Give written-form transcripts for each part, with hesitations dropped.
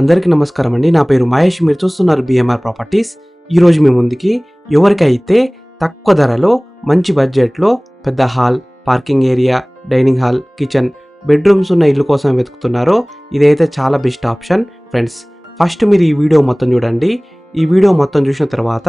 అందరికీ నమస్కారం అండి. నా పేరు మహేష్. మీరు చూస్తున్నారు బిఎంఆర్ ప్రాపర్టీస్. ఈరోజు మీ ముందుకి ఎవరికైతే తక్కువ ధరలో మంచి బడ్జెట్లో పెద్ద hall, parking area, dining hall, kitchen, bedrooms ఉన్న ఇల్లు కోసం వెతుకుతున్నారో ఇదైతే చాలా బెస్ట్ ఆప్షన్ ఫ్రెండ్స్. ఫస్ట్ మీరు ఈ వీడియో మొత్తం చూడండి. ఈ వీడియో మొత్తం చూసిన తర్వాత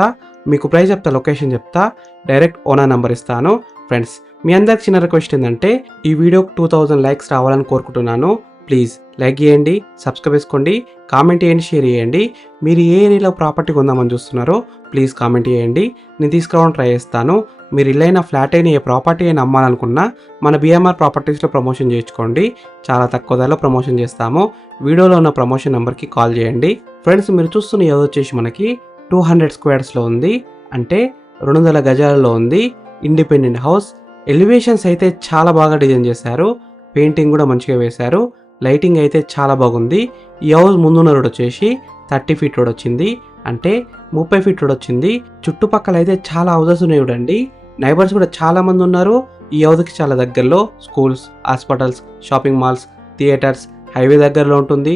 మీకు ప్రైస్ చెప్తా, లొకేషన్ చెప్తా, డైరెక్ట్ ఓనర్ నెంబర్ ఇస్తాను ఫ్రెండ్స్. మీ అందరికి చిన్న రిక్వెస్ట్ ఏంటంటే ఈ వీడియోకి 2000 లైక్స్ రావాలని కోరుకుంటున్నాను. ప్లీజ్ లైక్ చేయండి, సబ్స్క్రైబ్ చేసుకోండి, కామెంట్ చేయండి, షేర్ చేయండి. మీరు ఏ ఏరియాలో ప్రాపర్టీ కొందామని చూస్తున్నారో ప్లీజ్ కామెంట్ చేయండి. నేను తీసుకురావడం ట్రై చేస్తాను. మీరు ఇల్లైనా ఫ్లాట్ అయినా ఏ ప్రాపర్టీ అయినా అమ్మాలనుకున్నా మన బిఎంఆర్ ప్రాపర్టీస్లో ప్రమోషన్ చేయించుకోండి. చాలా తక్కువ ధరలో ప్రమోషన్ చేస్తాము. వీడియోలో ఉన్న ప్రమోషన్ నెంబర్కి కాల్ చేయండి ఫ్రెండ్స్. మీరు చూస్తున్న ఏదో వచ్చేసి మనకి 200 స్క్వేర్స్లో ఉంది, అంటే 200 గజాలలో ఉంది. Independent house. ఎలివేషన్స్ అయితే చాలా బాగా డిజైన్ చేశారు. పెయింటింగ్ కూడా మంచిగా వేశారు. లైటింగ్ అయితే చాలా బాగుంది. ఈ హౌస్ ముందున్న రోడ్ వచ్చేసి 30 ఫీట్ రోడ్ వచ్చింది, అంటే 30 ఫీట్ రోడ్ వచ్చింది. చుట్టుపక్కల అయితే చాలా హౌసెస్ ఉన్నాయి చూడండి. నైబర్స్ కూడా చాలా మంది ఉన్నారు. ఈ హౌస్కి చాలా దగ్గరలో schools, hospitals, shopping malls, theatres, highway దగ్గరలో ఉంటుంది,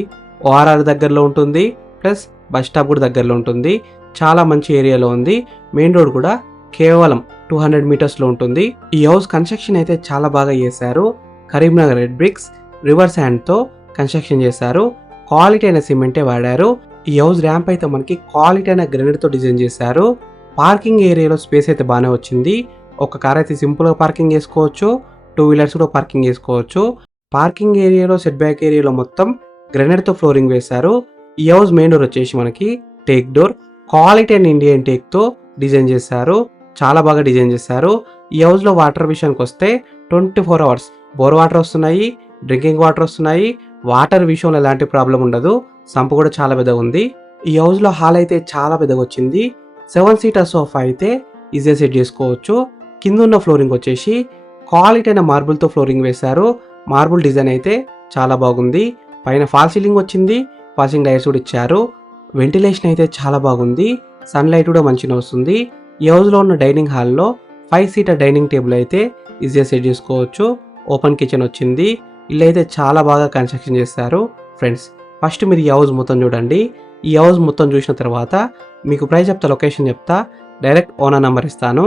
ఓఆర్ఆర్ దగ్గరలో ఉంటుంది, ప్లస్ బస్ స్టాప్ కూడా దగ్గరలో ఉంటుంది. చాలా మంచి ఏరియాలో ఉంది. మెయిన్ రోడ్ కూడా కేవలం 200 మీటర్స్లో ఉంటుంది. ఈ హౌస్ కన్స్ట్రక్షన్ అయితే చాలా బాగా చేశారు. కరీంనగర్ రెడ్ బ్రిక్స్, రివర్ శాండ్తో కన్స్ట్రక్షన్ చేశారు. క్వాలిటీ అయిన సిమెంటే వాడారు. ఈ హౌస్ ర్యాంప్ అయితే మనకి క్వాలిటీ అయిన గ్రెనైట్తో డిజైన్ చేశారు. పార్కింగ్ ఏరియాలో స్పేస్ అయితే బాగానే వచ్చింది. ఒక కార్ అయితే సింపుల్గా పార్కింగ్ చేసుకోవచ్చు, 2 వీలర్స్ కూడా పార్కింగ్ చేసుకోవచ్చు. పార్కింగ్ ఏరియాలో, సెట్ బ్యాక్ ఏరియాలో మొత్తం గ్రెనైట్తో ఫ్లోరింగ్ వేశారు. ఈ హౌస్ మెయిన్ డోర్ వచ్చేసి మనకి teak door, quality and Indian టేక్తో డిజైన్ చేశారు. చాలా బాగా డిజైన్ చేశారు. ఈ హౌస్లో వాటర్ విషయానికి వస్తే 24 అవర్స్ బోర్ వాటర్ వస్తున్నాయి, డ్రింకింగ్ వాటర్ వస్తున్నాయి. వాటర్ విషయంలో ఎలాంటి ప్రాబ్లం ఉండదు. సంపు కూడా చాలా పెద్దగా ఉంది. ఈ హౌస్లో హాల్ అయితే చాలా పెద్దగా వచ్చింది. 7 సీటర్ సోఫా అయితే ఈజీగా సెట్ చేసుకోవచ్చు. కింద ఉన్న ఫ్లోరింగ్ వచ్చేసి క్వాలిటీ అయిన మార్బుల్తో ఫ్లోరింగ్ వేశారు. మార్బుల్ డిజైన్ అయితే చాలా బాగుంది. పైన ఫాల్ సీలింగ్ వచ్చింది, ఫాల్సింగ్ లైట్స్ కూడా ఇచ్చారు. వెంటిలేషన్ అయితే చాలా బాగుంది. సన్లైట్ కూడా మంచిగా వస్తుంది. ఈ హౌస్లో ఉన్న డైనింగ్ హాల్లో 5 సీటర్ డైనింగ్ టేబుల్ అయితే ఈజీగా సెట్ చేసుకోవచ్చు. ఓపెన్ కిచెన్ వచ్చింది. ఇల్లు అయితే చాలా బాగా కన్స్ట్రక్షన్ చేస్తారు ఫ్రెండ్స్. ఫస్ట్ మీరు ఈ హౌస్ మొత్తం చూడండి. ఈ హౌస్ మొత్తం చూసిన తర్వాత మీకు ప్రైస్ చెప్తా, లొకేషన్ చెప్తా, డైరెక్ట్ ఓనర్ నెంబర్ ఇస్తాను.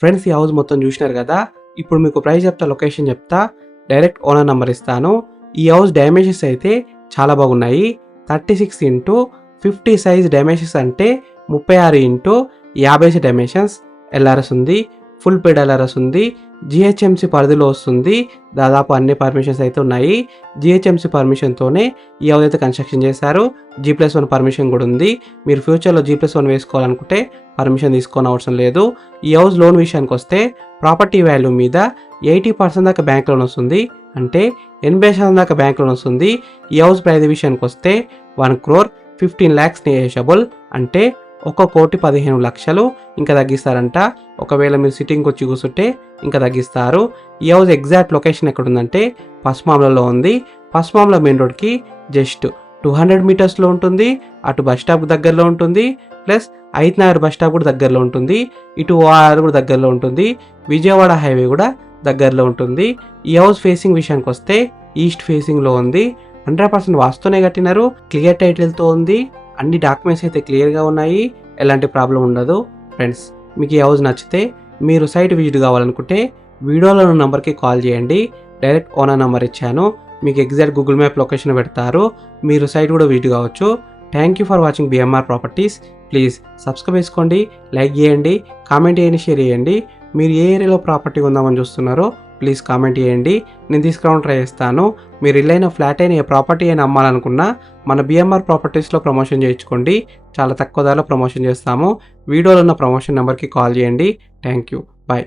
ఫ్రెండ్స్ ఈ హౌస్ మొత్తం చూసినారు కదా, ఇప్పుడు మీకు ప్రైస్ చెప్తా, లొకేషన్ చెప్తా, డైరెక్ట్ ఓనర్ నెంబర్ ఇస్తాను. ఈ హౌస్ డైమెన్షన్స్ అయితే చాలా బాగున్నాయి. 36x50 సైజ్ డైమెన్షన్స్ అంటే 36x50 డైమెన్షన్స్. ఎల్ఆర్ఎస్ ఉంది, ఫుల్ పేడ్ ఎల్ఆర్ఎస్ ఉంది, జిహెచ్ఎంసి పరిధిలో వస్తుంది. దాదాపు అన్ని పర్మిషన్స్ అయితే ఉన్నాయి. జిహెచ్ఎంసి పర్మిషన్తోనే ఈ హౌస్ అయితే కన్స్ట్రక్షన్ చేశారు. G+1 పర్మిషన్ కూడా ఉంది. మీరు ఫ్యూచర్లో G+1 వేసుకోవాలనుకుంటే పర్మిషన్ తీసుకోని అవసరం లేదు. ఈ హౌస్ లోన్ విషయానికి వస్తే ప్రాపర్టీ వాల్యూ మీద 80% దాకా బ్యాంక్ లోన్ వస్తుంది, అంటే 80% దాకా బ్యాంక్ లోన్ వస్తుంది. ఈ హౌస్ ప్రైస్ విషయానికి వస్తే 1,15 lakhs నెగోషియబుల్, అంటే 1,15,00,000 ఇంకా తగ్గిస్తారంట. ఒకవేళ మీరు సిట్టింగ్కి వచ్చి కూర్చుంటే ఇంకా తగ్గిస్తారు. ఈ హౌస్ ఎగ్జాక్ట్ లొకేషన్ ఎక్కడ ఉందంటే పశ్చిమాంలలో ఉంది. పశ్చిమాంల మెయిన్ రోడ్కి జస్ట్ 200 మీటర్స్లో ఉంటుంది. అటు బస్ స్టాప్ దగ్గరలో ఉంటుంది, ప్లస్ ఐత్నగర్ బస్ స్టాప్ కూడా దగ్గరలో ఉంటుంది. ఇటు ఓఆర్ కూడా దగ్గరలో ఉంటుంది. విజయవాడ హైవే కూడా దగ్గరలో ఉంటుంది. ఈ హౌస్ ఫేసింగ్ విషయానికి వస్తే ఈస్ట్ ఫేసింగ్లో ఉంది. 100% వాస్తునే కట్టినారు. క్లియర్ టైటిల్తో ఉంది. అన్ని డాక్యుమెంట్స్ అయితే క్లియర్గా ఉన్నాయి. ఎలాంటి ప్రాబ్లం ఉండదు. ఫ్రెండ్స్ మీకు ఈ హౌస్ నచ్చితే మీరు సైట్ విజిట్ కావాలనుకుంటే వీడియోలో ఉన్న నెంబర్కి కాల్ చేయండి. డైరెక్ట్ ఓనర్ నెంబర్ ఇచ్చాను. మీకు ఎగ్జాక్ట్ గూగుల్ మ్యాప్ లొకేషన్ పెడతారు. మీరు సైట్ కూడా విజిట్ కావచ్చు. Thank you for watching BMR properties. Please subscribe చేసుకోండి, లైక్ చేయండి, కామెంట్ చేయండి, షేర్ చేయండి. మీరు ఏ ఏరియాలో ప్రాపర్టీ ఉందామని చూస్తున్నారో ప్లీజ్ కామెంట్ చేయండి. నేను తీసుకురావడం ట్రై చేస్తాను. మీరు ఇల్లైన ఫ్లాట్ అయినా ఏ ప్రాపర్టీ అయినా అమ్మాలనుకున్నా మన BMR ప్రాపర్టీస్లో ప్రమోషన్ చేయించుకోండి. చాలా తక్కువ ధరలో ప్రమోషన్ చేస్తాము. వీడియోలో ఉన్న ప్రమోషన్ నెంబర్కి కాల్ చేయండి. Thank you. బాయ్.